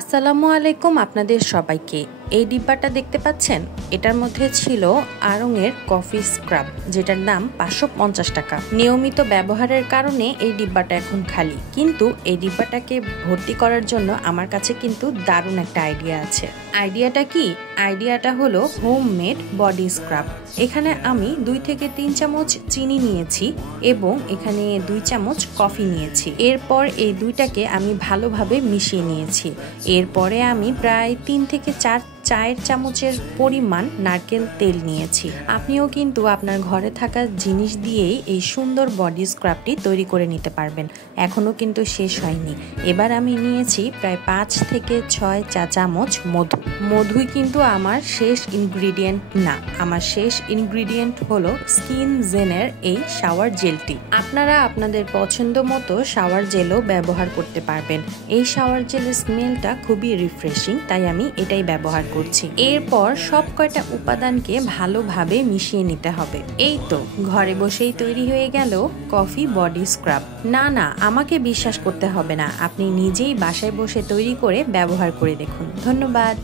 আসসালামু আলাইকুম আপনাদের সবাইকে। এই ডিব্বাটা দেখতে পাচ্ছেন, এটার মধ্যে ছিল আড়ং-এর কফি স্ক্রাব, যেটার দাম 550 টাকা। নিয়মিত ব্যবহারের কারণে এই ডিব্বাটা এখন খালি, কিন্তু এই ডিব্বাটাকে ভর্তি করার জন্য আমার কাছে কিন্তু দারুণ একটা আইডিয়া আছে। আইডিয়াটা কি? আইডিয়াটা হলো হোমমেড বডি স্ক্রাব। এখানে আমি 2 থেকে 3 চামচ চিনি নিয়েছি এবং এখানে 2 চামচ কফি নিয়েছি। এরপর এই দুইটাকে আমি ভালোভাবে মিশিয়ে নিয়েছি। এরপরে আমি প্রায় 3 থেকে 4 চায়ের চামচের পরিমাণ নারকেল তেল নিয়েছি। আপনিও কিন্তু আপনার ঘরে থাকা জিনিস দিয়েই এই সুন্দর বডি স্ক্রাবটি তৈরি করে নিতে পারবেন। এখনো কিন্তু শেষ হয়নি। এবার আমি নিয়েছি প্রায় 5 থেকে 6 চা চামচ মধু। মধুই কিন্তু আমার শেষ ইনগ্রিডিয়েন্ট না, আমার শেষ ইনগ্রিডিয়েন্ট হলো স্কিন জেনের এই শাওয়ার জেলটি। আপনারা আপনাদের পছন্দ মতো শাওয়ার জেলও ব্যবহার করতে পারবেন। এই শাওয়ার জেলের স্মেলটা খুবই রিফ্রেশিং, তাই আমি এটাই ব্যবহার করছি। এরপর সব কয়টা উপাদানকে ভালোভাবে মিশিয়ে নিতে হবে। এই তো ঘরে বসেই তৈরি হয়ে গেল কফি বডি স্ক্রাব। না, আমাকে বিশ্বাস করতে হবে না, আপনি নিজেই বাসায় বসে তৈরি করে ব্যবহার করে দেখুন। ধন্যবাদ।